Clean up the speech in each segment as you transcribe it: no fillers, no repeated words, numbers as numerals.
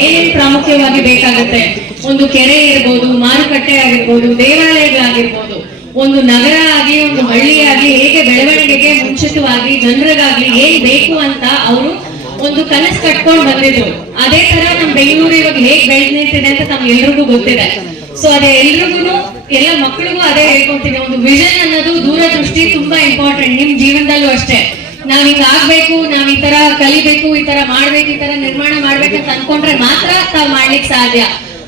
ಏನೇನು ಪ್ರಾಮುಖ್ಯವಾಗಿ ಬೇಕಾಗುತ್ತೆ, ಒಂದು ಕೆರೆ ಇರ್ಬೋದು, ಮಾರುಕಟ್ಟೆ ಆಗಿರ್ಬೋದು, ದೇವಾಲಯಗಳಾಗಿರ್ಬೋದು, ಒಂದು ನಗರ ಆಗಿ ಒಂದು ಹಳ್ಳಿಯಾಗಿ ಹೇಗೆ ಬೆಳವಣಿಗೆಗೆ ಮುಂಚಿತವಾಗಿ ಜನರಿಗಾಗ್ಲಿ ಏನ್ ಬೇಕು ಅಂತ ಅವರು ಒಂದು ಕನಸು ಕಟ್ಕೊಂಡು ಬಂದಿದ್ರು. ಅದೇ ತರ ನಮ್ ಬೆಂಗಳೂರು ಇವಾಗ ಹೇಗ್ ಬೆಳೆದ್ ನಿಂತಿದೆ ಅಂತ ನಮ್ಗೆಲ್ರಿಗೂ ಗೊತ್ತಿದೆ. ಸೊ ಅದೇ ಎಲ್ರಿಗೂ ಎಲ್ಲ ಮಕ್ಕಳಿಗೂ ಅದೇ ಹೇಳ್ಕೊಂತೀನಿ, ಒಂದು ವಿಷನ್ ಅನ್ನೋದು ದೂರದೃಷ್ಟಿ ತುಂಬಾ ಇಂಪಾರ್ಟೆಂಟ್. ನಿಮ್ ಜೀವನದಲ್ಲೂ ಅಷ್ಟೇ, ನಾವ್ ಹಿಂಗ ಆಗ್ಬೇಕು, ನಾವ್ ಈ ತರ ಕಲಿಬೇಕು, ಈ ತರ ಮಾಡ್ಬೇಕು, ಈ ತರ ನಿರ್ಮಾಣ ಮಾಡ್ಬೇಕಂತ ಅನ್ಕೊಂಡ್ರೆ ಮಾತ್ರ ತಾವ್ ಮಾಡ್ಲಿಕ್ಕೆ ಸಾಧ್ಯ.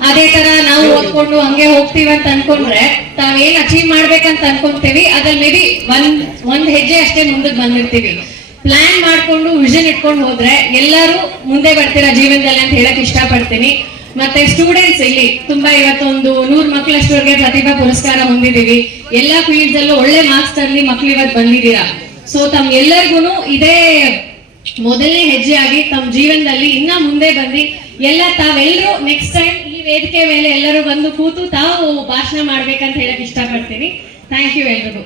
ಅದೇ ತರ ನಾವು ಓದ್ಕೊಂಡು ಹಂಗೆ ಹೋಗ್ತೀವಿ ಅಂತ ಅನ್ಕೊಂಡ್ರೆ ತಾವೇನ್ ಅಚೀವ್ ಮಾಡ್ಬೇಕಂತ ಅನ್ಕೊಂತೀವಿ ಅದ್ರಲ್ಲಿ ಮೇ ಬಿ ಒಂದ್ ಹೆಜ್ಜೆ ಅಷ್ಟೇ ಮುಂದಕ್ಕೆ ಬಂದಿರ್ತೀವಿ. ಪ್ಲಾನ್ ಮಾಡ್ಕೊಂಡು ವಿಷನ್ ಇಟ್ಕೊಂಡು ಹೋದ್ರೆ ಎಲ್ಲರೂ ಮುಂದೆ ಬರ್ತೀರಾ ಜೀವನದಲ್ಲಿ ಅಂತ ಹೇಳಕ್ ಇಷ್ಟಪಡ್ತೀನಿ. ಮತ್ತೆ ಸ್ಟೂಡೆಂಟ್ಸ್ ಇಲ್ಲಿ ತುಂಬಾ ಇವತ್ತೊಂದು 100 ಮಕ್ಕಳಷ್ಟವರೆಗೆ ಪ್ರತಿಭಾ ಪುರಸ್ಕಾರ ಹೊಂದಿದೀವಿ. ಎಲ್ಲಾ ಫೀಲ್ಡ್ಸ್ ಅಲ್ಲೂ ಒಳ್ಳೆ ಮಾರ್ಕ್ಸ್ ತರಲಿ ಮಕ್ಳು ಇವತ್ತು ಬಂದಿದ್ದೀರಾ. ಸೊ ತಮ್ ಎಲ್ಲರಿಗೂ ಇದೇ ಮೊದಲನೇ ಹೆಜ್ಜೆ ಆಗಿ ತಮ್ಮ ಜೀವನದಲ್ಲಿ ಇನ್ನ ಮುಂದೆ ಬಂದು ತಾವೆಲ್ಲರೂ ನೆಕ್ಸ್ಟ್ ಟೈಮ್ ಈ ವೇದಿಕೆ ಮೇಲೆ ಎಲ್ಲರೂ ಬಂದು ಕೂತು ತಾವು ಭಾಷಣ ಮಾಡ್ಬೇಕಂತ ಹೇಳಕ್ ಇಷ್ಟಪಡ್ತೀನಿ. ಥ್ಯಾಂಕ್ ಯು ಎಲ್ರಿಗೂ.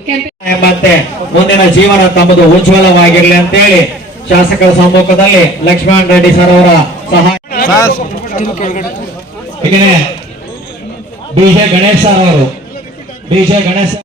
ಎಂಬಂತೆ ಮುಂದಿನ ಜೀವನ ತಮ್ಮದು ಉಜ್ವಲವಾಗಿರ್ಲಿ ಅಂತ ಹೇಳಿ ಶಾಸಕರ ಸಮ್ಮುಖದಲ್ಲಿ ಲಕ್ಷ್ಮಣ್ ರೆಡ್ಡಿ ಸರ್ ಅವರ ಸಹಾಯ ಬಿಜೆ ಗಣೇಶ್ ಸರ್ ಅವರು ಬಿಜೆ ಗಣೇಶ್